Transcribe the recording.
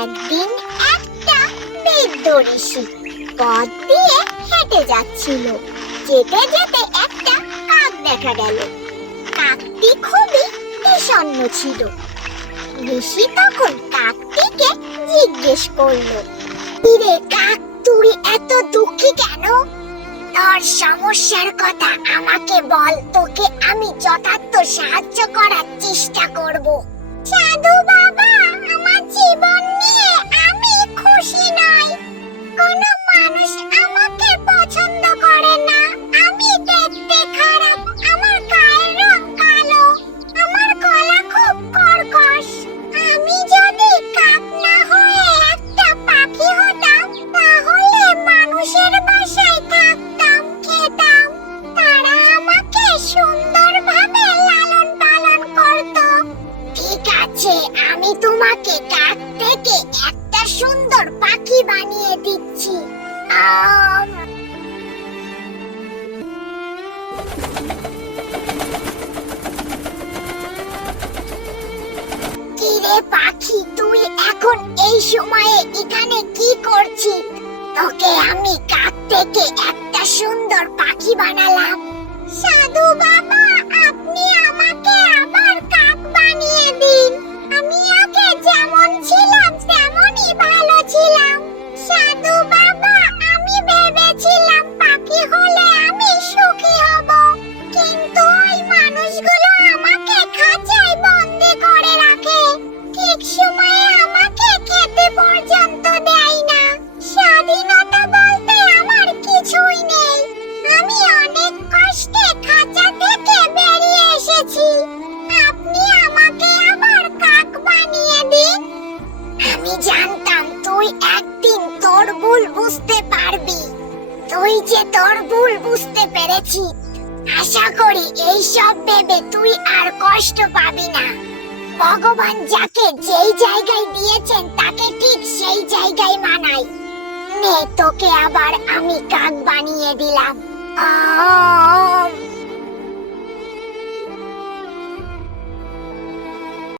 একদিন একটা বৃদ্ধ ঋষি পথ দিয়ে হেঁটে যাচ্ছিল। যেতে যেতে একটা কাক দেখা গেল। কাকটি খুবই বিষণ্ণ ছিল। ঋষি তখন কাকটিকে জিজ্ঞেস করল, কিরে কাক, তুই এত দুঃখী কেন? তোর সমস্যার কথা আমাকে বল, তোকে আমি যথার্থ সাহায্য করার চেষ্টা করব। থেকে একটা সুন্দর পাখি বানিয়ে দিচ্ছি। কিরে পাখি, তুই এখন এই সময়ে এখানে কি করছিস? তোকে আমি কাক থেকে একটা সুন্দর পাখি বানালাম? জানতাম তুই একদিন তোর ভুল বুঝতে পারবি। তুই যে তোর ভুল বুঝতে পেরেছিস আশা করি এই সব ভেবে তুই আর কষ্ট পাবি না। ভগবান যাকে যেই জায়গায় দিয়েছেন, তাকে ঠিক সেই জায়গায় মানাই। নে, তোকে আবার আমি কাক বানিয়ে দিলাম।